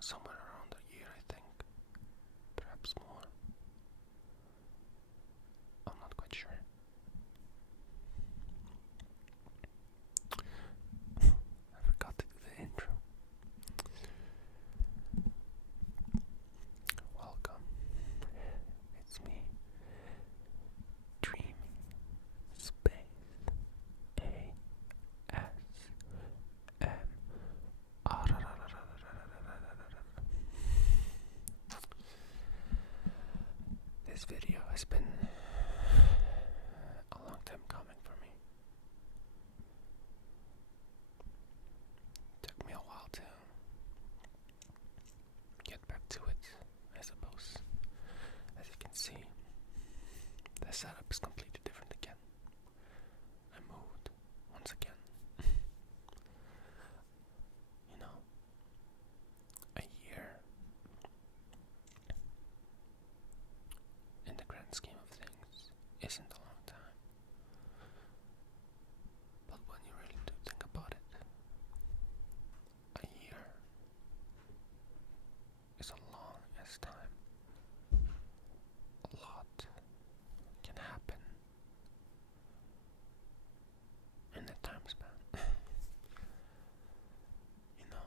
somewhere around a year, I think. Perhaps more. I'm not quite sure. I forgot to do the intro. Welcome. It's me, Dreamy Space ASM. This video has been a long time coming for me. Took me a while to get back to it, I suppose. As you can see, the setup is completely different again. I moved once again. You know, a year in the grand scheme of things isn't a long time. But when you really do think about it, a year is a long as time. A lot can happen in that time span. You know,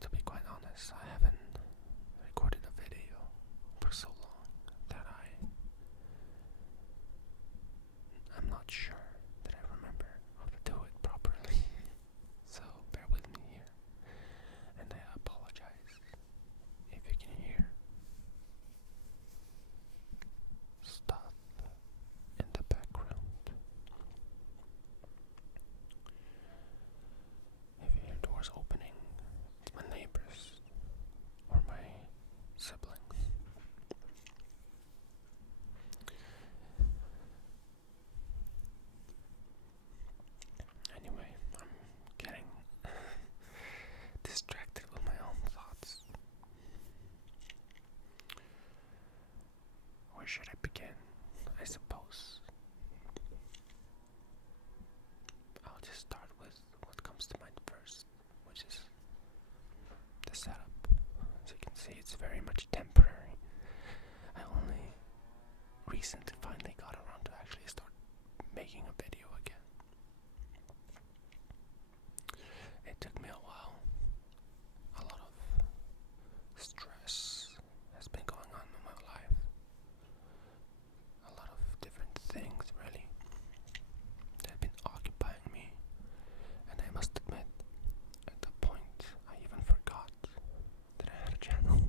to be quite honest, I haven't recorded a video for so long that I'm not sure that I remember how to do it properly. So bear with me here, and I apologize if you can hear stuff in the background. If you hear doors opening, it's my neighbors or my siblings. Anyway, I'm getting distracted with my own thoughts. Where should I begin? I suppose I'll just start with what comes to mind first, which is the setup. As you can see, it's very much temporary. I only recently finally got around to actually start making a video again. It took me a while. A lot of stress has been going on in my life. A lot of different things, really, that have been occupying me. And I must admit, at the point, I even forgot that I had a channel.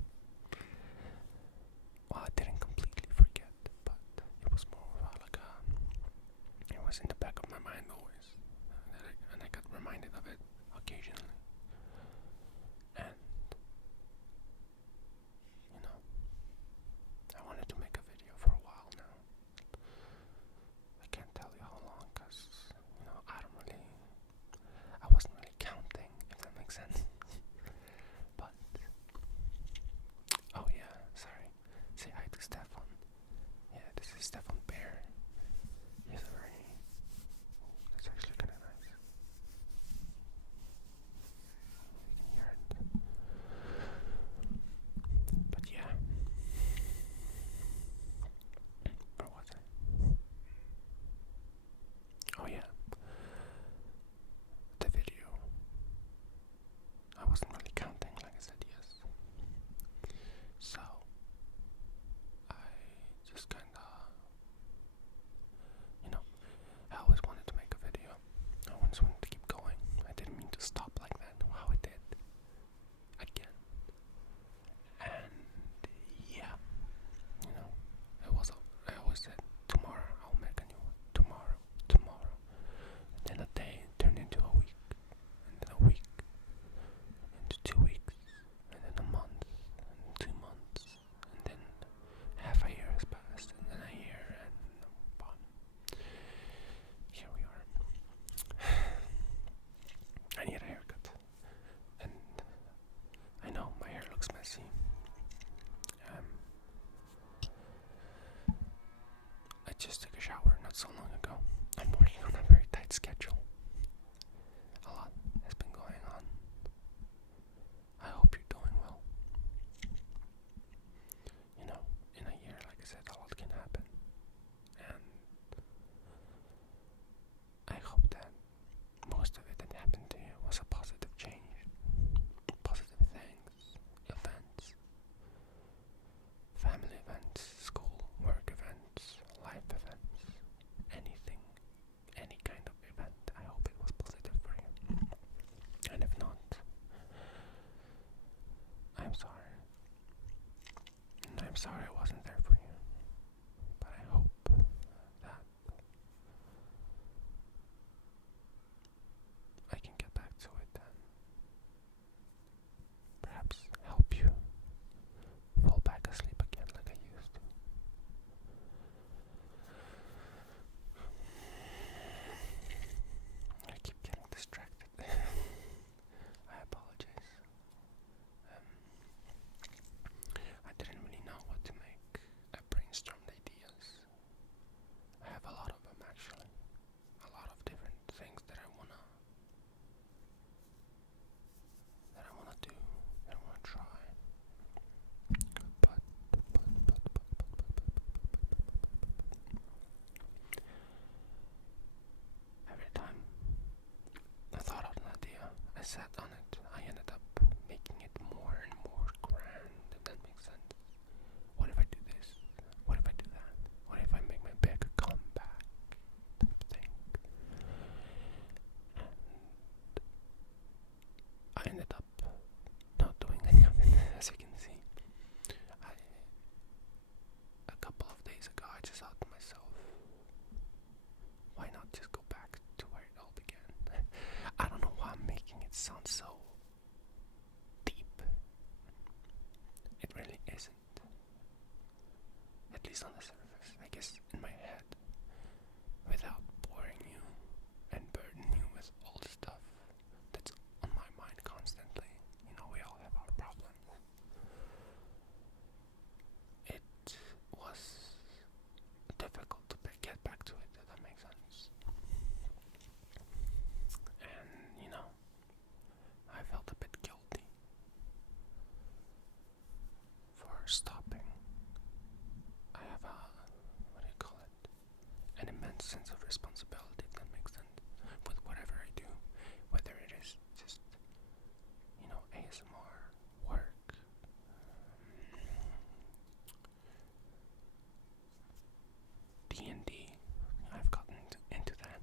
Well, I didn't completely forget, but it was more like it was in the back of my mind always. And I got reminded of it occasionally. And, you know, I wanted to make a video for a while now. I can't tell you how long, because, you know, I wasn't really counting, if that makes sense. But, oh yeah, sorry. Say hi to Stefan. Yeah, this is Stefan Bear. He's that's actually kind of nice. You can hear it. But yeah. Where was I? Oh yeah. The video. I wasn't really counting, like I said, yes. So, I just kinda, you know, I always wanted to make a video. I always wanted to keep going. I didn't mean to stop like that. Wow, I did. Again. And yeah, you know, I always said, tomorrow I'll make a new one. Tomorrow. And then a day turned into a week. And then a week into 2 weeks. And then a month. And 2 months. And then half a year has passed. And then a year. And here we are. I need a haircut. And I know my hair looks messy. I just took a shower not so long ago. I'm working on a very tight schedule. sorry I wasn't there for you, but I hope that I can get back to it and perhaps help you fall back asleep again like I used to. I keep getting distracted. I apologize. I didn't really know what to make. I brainstormed ideas. I have a lot of them actually. A lot of different things that I wanna do, that I wanna try. But every time I thought of an idea, I sat on it, I ended up making it more and more grand, if that makes sense. What if I do this? What if I do that? What if I make my big comeback type thing? And I ended up not doing any of it, as you can see. A couple of days ago, I just thought to myself, why not just go back to where it all began? I don't know why I'm making it sound so deep. It really isn't. At least on the surface. I guess in my head. Without boring you and burdening you with all the stuff that's on my mind constantly. You know, we all have our problems. It was difficult to get back to it, if that makes sense. And, you know, I felt a bit guilty for stopping. I have a, what do you call it? An immense sense of responsibility, if that makes sense, with whatever I do. Whether it is just, you know, ASMR, work, D&D. I've gotten into that,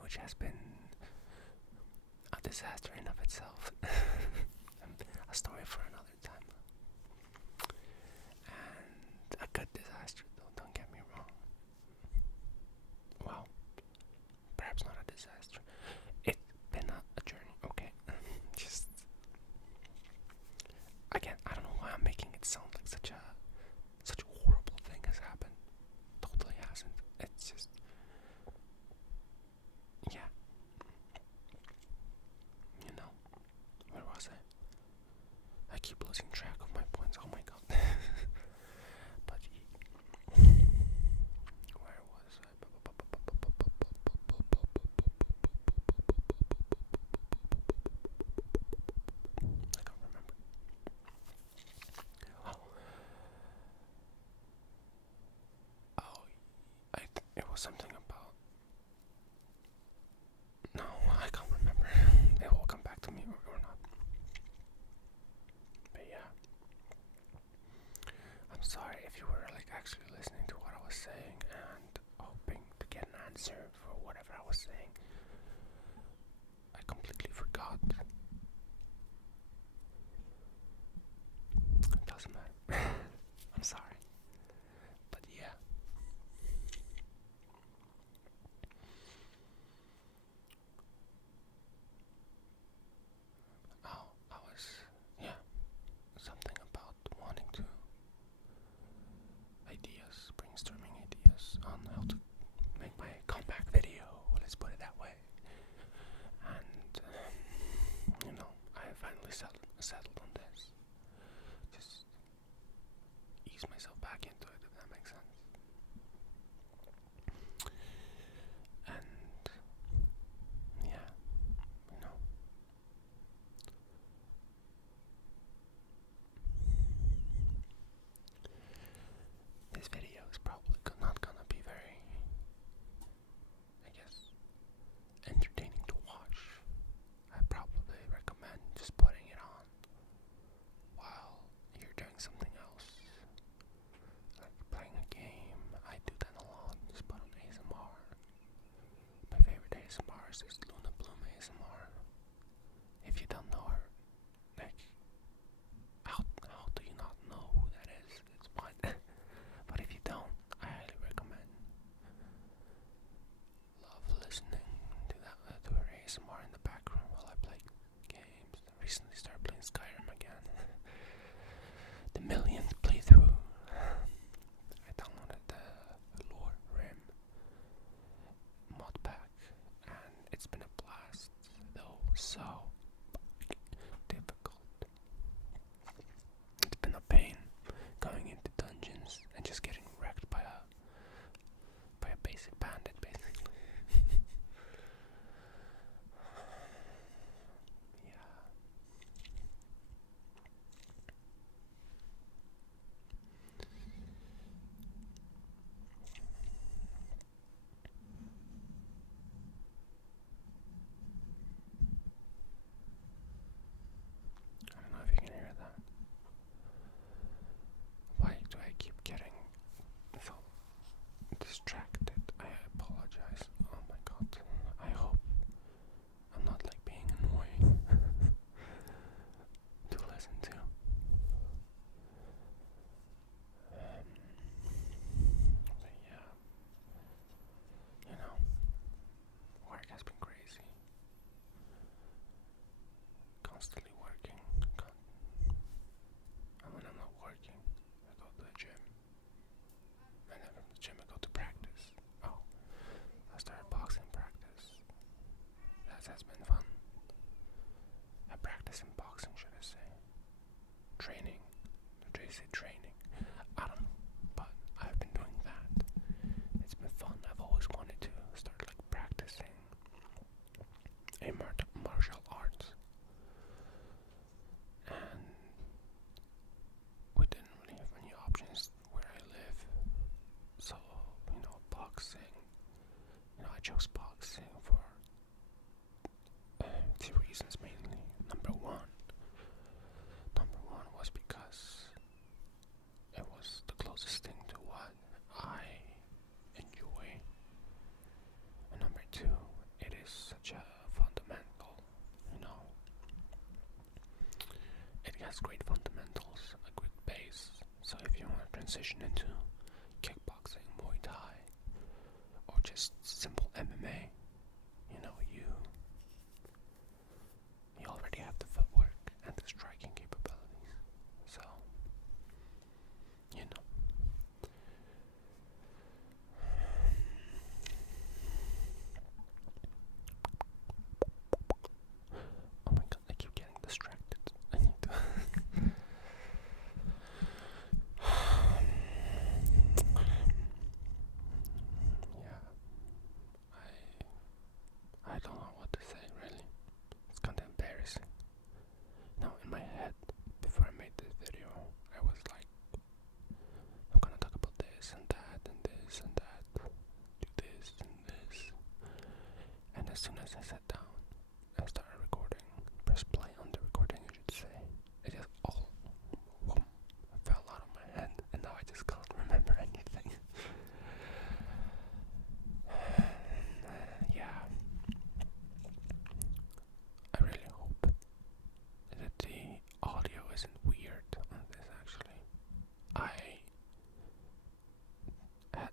which has been a disaster in of itself. A story for another time. And a good disaster, though, don't get me wrong. Well, perhaps not a disaster. It's been a journey, okay? Just, again, I don't know why I'm making it sound like such a horrible thing has happened. Totally hasn't. It's just, yeah. You know, where was I? I keep losing track of my points. Oh my god. But where was I? I can't remember. It was something about. No, I can't remember. It will come back to me or not. But yeah. I'm sorry if you were like actually listening to what I was saying and hoping to get an answer for whatever I was saying. I completely forgot. It doesn't matter. I'm sorry. But yeah. Oh, something about wanting to brainstorming ideas on how to make my comeback video, let's put it that way. And, you know, I finally settled on this. Just ease myself back into it, if that makes sense. And, yeah, you know. This video is probably not gonna be very, I guess, entertaining to watch. I probably recommend just putting it on while you're doing something else, like playing a game. I do that a lot. Just put on ASMR. My favorite ASMR is Luna Bloom ASMR. If you don't know her, like, how do you not know who that Skyrim again. The millionth playthrough. I downloaded the Lore Rim mod pack, and it's been a blast, though so difficult. It's been a pain going into dungeons and just getting wrecked by a basic bandit, basically. Yeah. I don't know if you can hear that. Why do I keep getting so distracted? I apologize. Oh my god. I hope I'm not like being annoying to listen to. But yeah, you know, work has been crazy. Constantly working. And when I'm not working, I go to the gym. And then from the gym I go to practice. Oh, I started boxing practice. That has been fun. I practice in boxing, should I say. Training. Did I say training? I don't know. But I've been doing that. It's been fun. I've always wanted to start like practicing a martial arts. And we didn't really have any options where I live. So, boxing. I chose boxing for two reasons mainly. Number one was because it was the closest thing to what I enjoy. And number two, it is such a fundamental, it has great fundamentals, a great base. So if you want to transition into kickboxing, Muay Thai, or just simple MMA, you already have the footwork and the striking capabilities. So, Oh my god, I keep getting distracted. I need to. Yeah. I don't know what to say, really. It's kind of embarrassing. Now, in my head, before I made this video, I was like, I'm gonna talk about this and that and this and that, do this and this. And as soon as I sat down and started recording, press play on the recording, I should say, it just all fell out of my head, and now I just can't remember anything. Yeah. I really hope that the audio isn't weird on this, actually. I had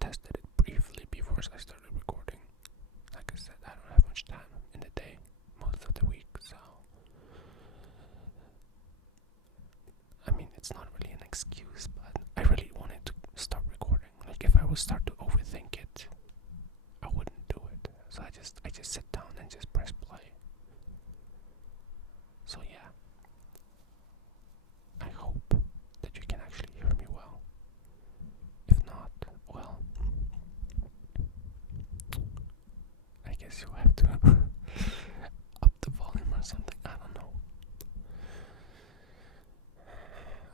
tested it briefly before I started recording. Like I said, I don't have much time in the day, most of the week, so I mean, it's not really an excuse, but I really wanted to start recording. Like, if I would start to overthink it, I wouldn't do it. So I just sit down and just press play. So yeah, I hope that you can actually hear me well. If not, well, I guess you'll have to up the volume or something. I don't know.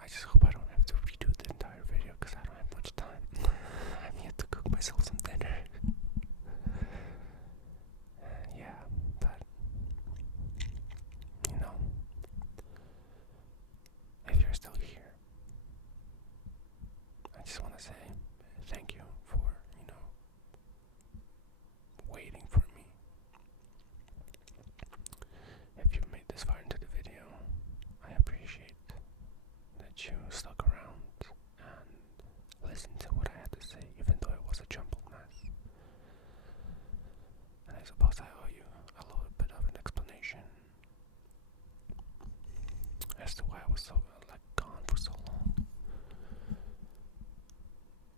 I just hope I don't have to redo the entire video because I don't have much time. I'm yet to cook myself some dinner. Yeah, but if you're still here, I just want to say thank you for, waiting for me. If you've made this far into the video, I appreciate that you stuck around and listened to what I had to say, even though it was a jumbled mess. And I suppose I owe you a little bit of an explanation was so gone for so long.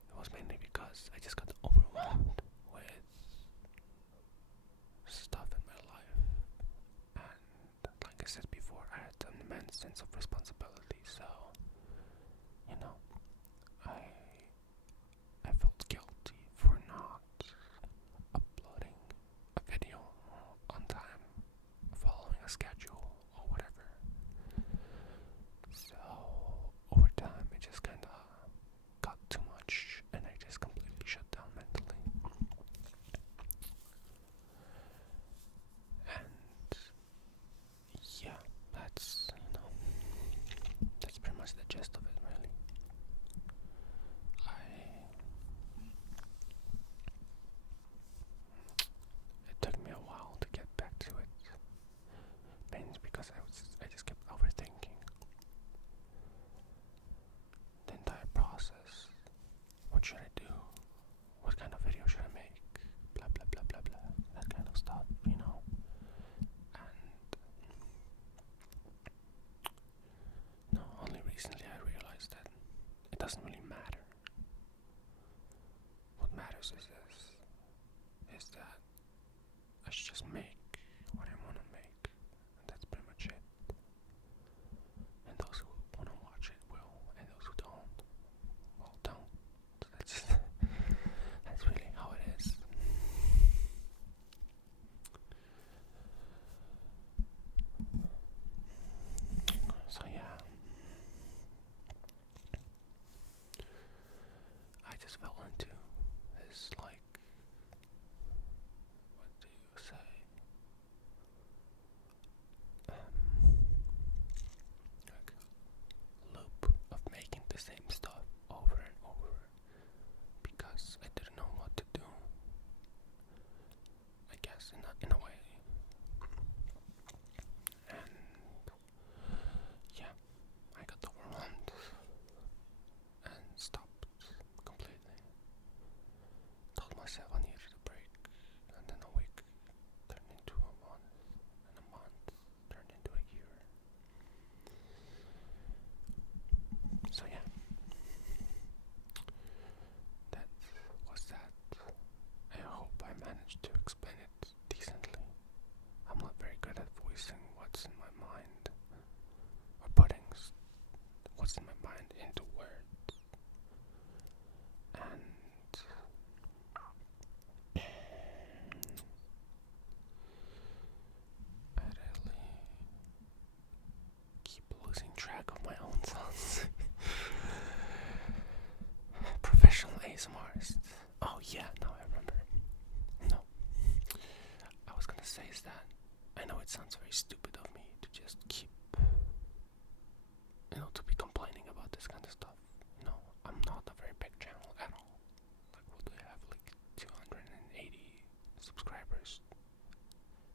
It was mainly because I just got overwhelmed with stuff in my life, and like I said before, I had an immense sense of responsibility. So, I felt guilty for not uploading a video on time, following a schedule or whatever. So over time it just kinda got too much and I just completely shut down mentally. And yeah, that's pretty much the gist of it really. It took me a while to get back to it. Mainly because I just kept overthinking the entire process. What should I do? What kind of video should I make? Blah blah blah blah blah. That kind of stuff, And no, only recently I realized that it doesn't really matter. What matters is that I should just make what I want to make, and that's pretty much it. And those who want to watch it will, and those who don't, well, don't. So that's really how it is. So yeah, I just fell into this what do you say? Like loop of making the same stuff over and over because I didn't know what to do. I guess in a way. And yeah, I got overwhelmed and stopped completely. Told myself I needed a break, and then a week turned into a month, and a month turned into a year. So yeah, that was that. I hope I managed to explain it decently. I'm not very good at voicing what's in my mind, or putting what's in my mind into words. And I really keep losing track of my own thoughts. Professional ASMRist. Oh yeah, now I remember. No, I was gonna say is that I know it sounds very stupid of me to just keep, to be complaining about this kind of stuff. I'm not a very big channel at all. Like, what do I have? Like 280 subscribers.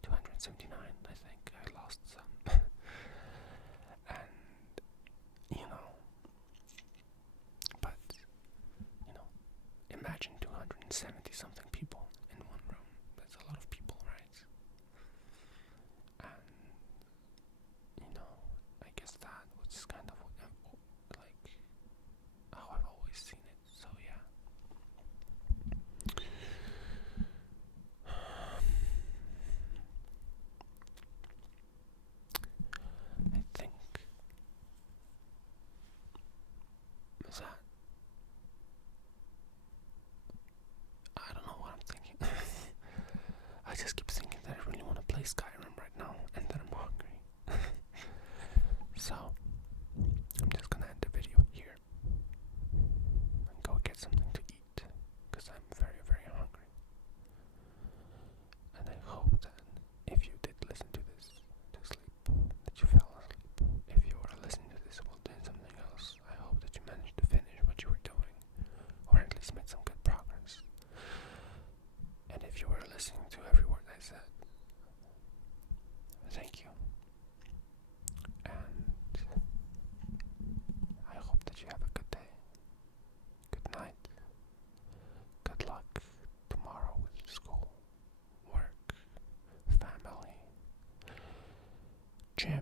279, I think. I lost some. And, but, imagine 270 something people in one room. That's a lot of people, right? And, I guess that was just kind of like how I've always seen it. So yeah. I think that I don't know what I'm thinking. I just keep thinking that I really want to play Skyrim right now and that I'm hungry. So I'm just gonna end the video here and go get something to eat because I'm very, very hungry. And I hope that if you did listen to this to sleep, that you fell asleep. If you were listening to this while doing something else, I hope that you managed to finish what you were doing, or at least made some good progress. And if you were listening to every word I said, thank you. And I hope that you have a good day, good night, good luck tomorrow with school, work, family, gym,